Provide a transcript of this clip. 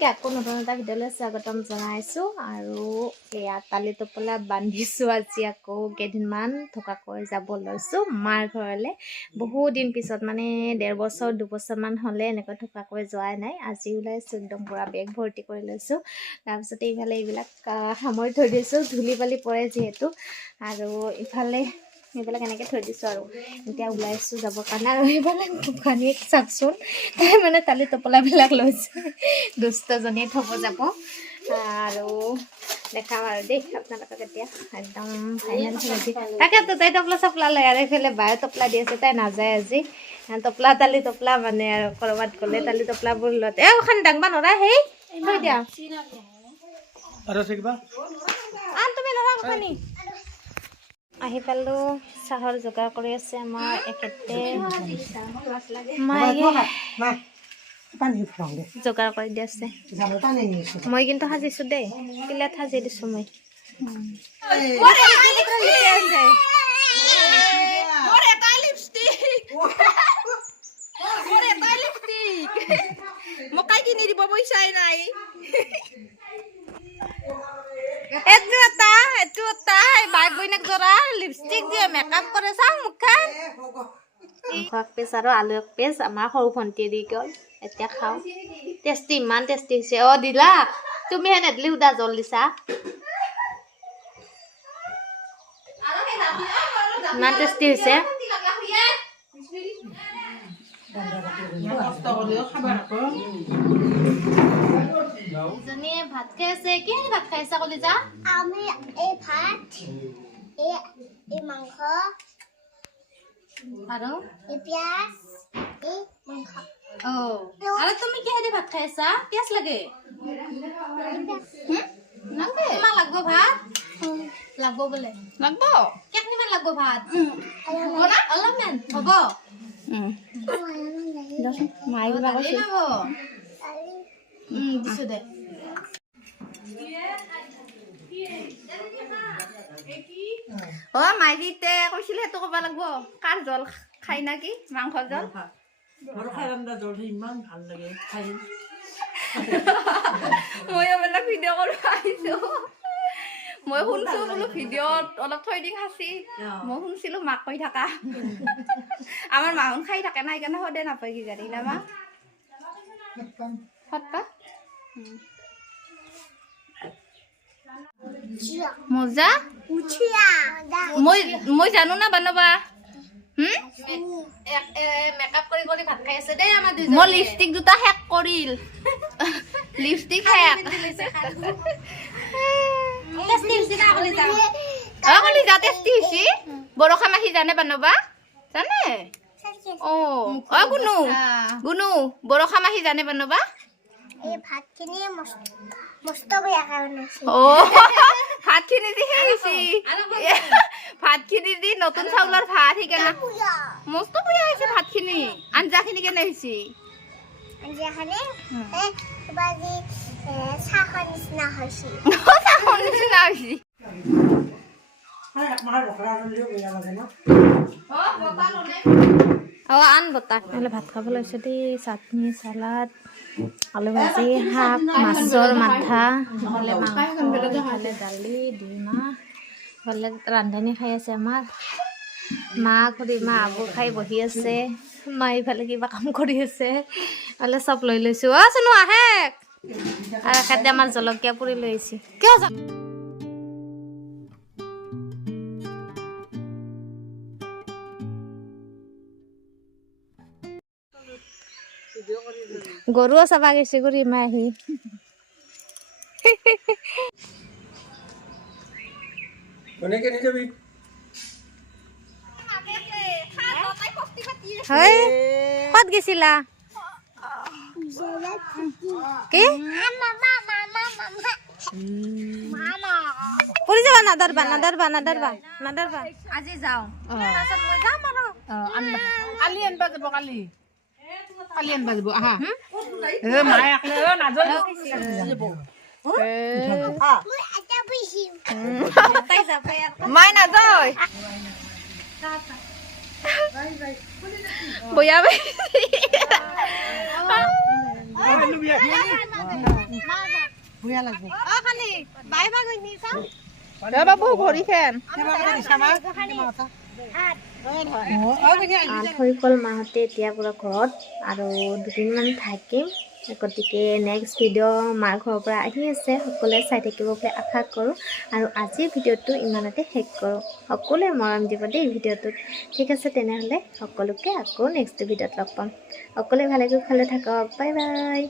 সকলোকে আকৌ নতুন এটা ভিডিঅ'লৈ স্বাগতম জনাইছোঁ আৰু এয়া তালি টোপোলা বান্ধিছোঁ। আজি আকৌ কেইদিনমান থকাকৈ যাব লৈছোঁ মাৰ ঘৰলৈ। বহুত দিন পিছত মানে 1.5 বছৰ 2 বছৰমান হ'লে এনেকৈ থকাকৈ যোৱাই নাই। আজি ওলাইছোঁ একদম পূৰা বেগ ভৰ্তি কৰি লৈছোঁ। তাৰপিছতে ইফালে এইবিলাক সামৰি থৈ দিছোঁ, ধূলি বালি পৰে যিহেতু, আৰু ইফালে এইবিলাক এনেকৈ থৈ দিছোঁ আৰু এতিয়া ওলাইছোঁ যাবৰ কাৰণে। আৰু এইফালে দোকানীক চাওকচোন, তাই মানে তালি টোপোলাবিলাক লৈছে, দুষ্টজনীয়ে থ'ব যাব। আৰু দেখাম আৰু দেই আপোনালোকক এতিয়া একদম ফাইনেল আজি। তাকেতো তাই টোপলা চপলা লয় আৰু এইফালে বায়ে টোপলা দি আছে, তাই নাযায় আজি। টোপলা তালি টোপলা মানে আৰু ক'ৰবাত গ'লে তালি টোপলাবোৰ লয়। এখন দাংবা নৰা সেই থৈ দিয়া তুমি নৰা খানি। আহি পালোঁ, চাহৰ যোগাৰ কৰি আছে আমাৰ এখেতে, মায়ে যোগাৰ কৰি দি আছে। মই কিন্তু সাজিছোঁ দেই, প্লেট সাজি দিছোঁ মই। মোক কাই কিনি দিব পইচাই নাই। এইটো এটা বাইক বইনাক জৰা লিপষ্টিক দিয়ে মেকআপ কৰে, চাওঁ মুখখন। এক পিচ আৰু আলু এক পিচ আমাৰ সৰু ভণ্টিয়ে দি গ'ল, এতিয়া খাওঁ। টেষ্টি, ইমান টেষ্টি হৈছে। অঁ দিলা তুমি হে নেদলি সুদা জল দিছা, ইমান টেষ্টি হৈছে। ইজনীয়ে ভাত খাই আছে। কিহেদি ভাত খাই আছা কলিজা? আমি এই ভাত, এই মাংস, আৰু এই পিঁয়াজ, এই মাংস। আৰু তুমি কিহেদি ভাত খাই আছা? পিঁয়াজ লাগে? তোমাক লাগব ভাত? লাগব বোলে, লাগব কেইখিনিমান লাগব ভাত? অলপমান হ'ব। মায়ে কিবা কৈছে। দিছো দে। অ মাইকীতে কৈছিলে সেইটো ক'ব লাগব। কাৰ জল খাই নাকি? মাংসৰ জল। ইমান ভাল লাগে খাই। ময়ো বেলেগ ভিডিঅ' কৰিব আহিছোঁ। মই শুনছোঁ বোলো ভিডিঅ'ত অলপ থৈ দিম সাঁচি। মই শুনছিলোঁ মাক কৈ থাকা। আমাৰ মাহুন খাই থাকে না, সেইকাৰণে সদায় নাপায় কিজানি না মা? সৎপা মজা। মই জানো না বনাবা। মেকআপ কৰি কৰি ভাত খাই আছে দেই আমাৰ দুজন। মই লিপষ্টিক দুটা শেষ কৰিল। লিপষ্টিক শেষ। টেষ্টি হৈছে না কলিজা? কলিজা টেষ্টি হৈছে। বৰষা মাখি জানে বনাবা? জানে? অ গুনু গুনু বৰষা মাখি জানে বনাবা? এই ভাতখিনি মস্ত বেয়াকৈ বনাইছে। অ ভাতখিনি দি সেই হৈছে, ভাতখিনি দি নতুন চাউলৰ ভাত, সেইকাৰণে মস্ত বেয়া হৈছে ভাতখিনি। আঞ্জাখিনি কেনে হৈছে? আঞ্জাখানে কিবা যি চাহৰ নিচিনা হৈছে। চাহৰ নিচিনা হৈছে। আন বতাহ নহ'লে ভাত খাব লৈছে দেই। চাটনি, চালাড, আলু ভাজি, শাক, মাছৰ মাথা, নহ'লে মাংস, ইফালে দালি, ডিমা, ইফালে ৰান্ধনি খাই আছে আমাৰ মা, খুৰীমা, আবু খাই বহি আছে। মা ইফালে কিবা কাম কৰি আছে, ইফালে চব লৈ লৈছোঁ। অ চুনু আহে। আৰু এখেতে আমাৰ জলকীয়া পুৰি লৈ আহিছে। কিয় গৰুও চাবা গৈছে খুৰীমা আহি। ক'ত গৈছিলা? কি পৰি যাবা? নাদৰবা নাদৰবা নাদৰবা নাদৰবা। আজি যাওঁ, তাৰপিছত মই যাম আৰু কালি আনবা যাব, কালি আনবা যাব। আহা মায়ে নাযায়। মাই নাযায়। বয়া বুঢ়া লাগব বাবু ভৰি খেন হৈ গ'ল মাহঁতে এতিয়া পুৰা ঘৰত আৰু দুদিনমান থাকিম গতিকে নেক্সট ভিডিঅ' মাৰ ঘৰৰ পৰা আহি আছে সকলোৱে চাই থাকিব বুলি আশা কৰোঁ আৰু আজিৰ ভিডিঅ'টো ইমানতে শেষ কৰোঁ সকলোৱে মৰম দিব দেই ভিডিঅ'টোত ঠিক আছে তেনেহ'লে সকলোকে আকৌ নেক্সট ভিডিঅ'ত লগ পাম সকলোৱে ভালে থাকক বাই বাই